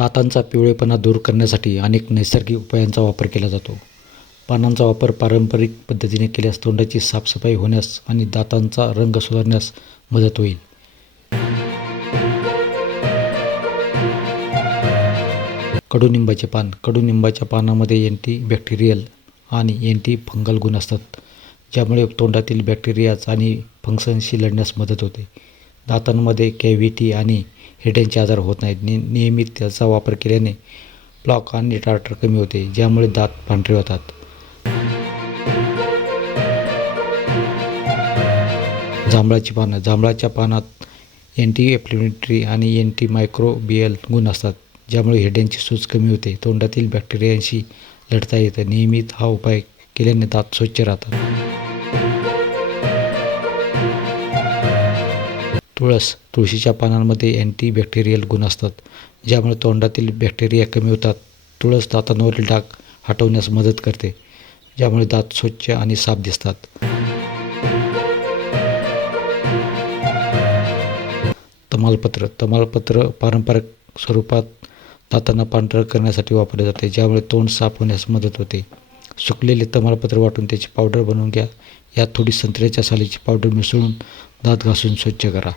दातांचा पिवळेपणा दूर करण्यासाठी अनेक नैसर्गिक उपायांचा वापर केला जातो. पानांचा वापर पारंपरिक पद्धतीने केल्यास तोंडाची साफसफाई होण्यास आणि दातांचा रंग सुधारण्यास मदत होईल. कडुनिंबाचे पान. कडुनिंबाच्या पानामध्ये एंटी बॅक्टेरियल आणि एंटी फंगल गुण असतात ज्यामुळे तोंडातील बॅक्टेरियाज आणि फंक्शनशी लढण्यास मदत होते. दातांमध्ये कॅव्हिटी आणि हिरड्यांचे आजार होत नाहीत. नि नियमित त्याचा वापर केल्याने प्लॉक आणि टार्टर कमी होते ज्यामुळे दात पांढरे होतात. जांभळाची पानं जांभळाच्या पानात अँटी एप्लिमेंटरी आणि अँटी मायक्रोबियल गुण असतात ज्यामुळे हेड्यांची सूज कमी होते. तोंडातील बॅक्टेरियांशी लढता येतं. नियमित हा उपाय केल्याने दात स्वच्छ राहतात. तुळस तुळशीच्या पानांमध्ये अँटीबॅक्टेरियल गुण असतात ज्यामुळे तोंडातील बॅक्टेरिया कमी होतात. तुळस दातांवरील डाग हटवण्यास मदत करते ज्यामुळे दात स्वच्छ आणि साफ दिसतात. तमालपत्र तमालपत्र पारंपरिक स्वरूपात दातांना पांढरं करण्यासाठी वापरले जाते ज्यामुळे तोंड साफ होण्यास मदत होते. सुकलेले तमालपत्र वाटून त्याची पावडर बनवून घ्या. यात थोडी संत्र्याच्या सालीची पावडर मिसळून दात घासून स्वच्छ करा.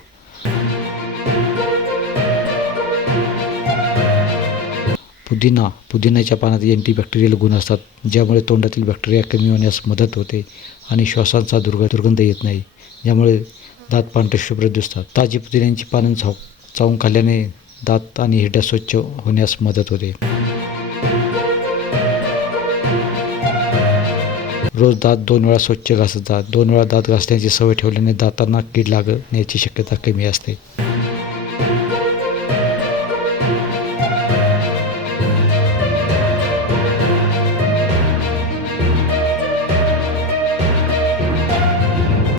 पुदिना पुदिन्याच्या पानात अँटीबॅक्टेरियल गुण असतात ज्यामुळे तोंडातील बॅक्टेरिया कमी होण्यास मदत होते आणि श्वासांचा दुर्ग दुर्गंध येत नाही ज्यामुळे दात पांढरे शुभ्र दिसतात. ताजी पुदिन्यांची पानं चाव चावून खाल्ल्याने दात आणि हिरड्या स्वच्छ होण्यास मदत होते. रोज दात दोन वेळा स्वच्छ घासत जा. दोन वेळा दात घासण्याची सवय ठेवल्याने दातांना कीड लागण्याची शक्यता कमी असते.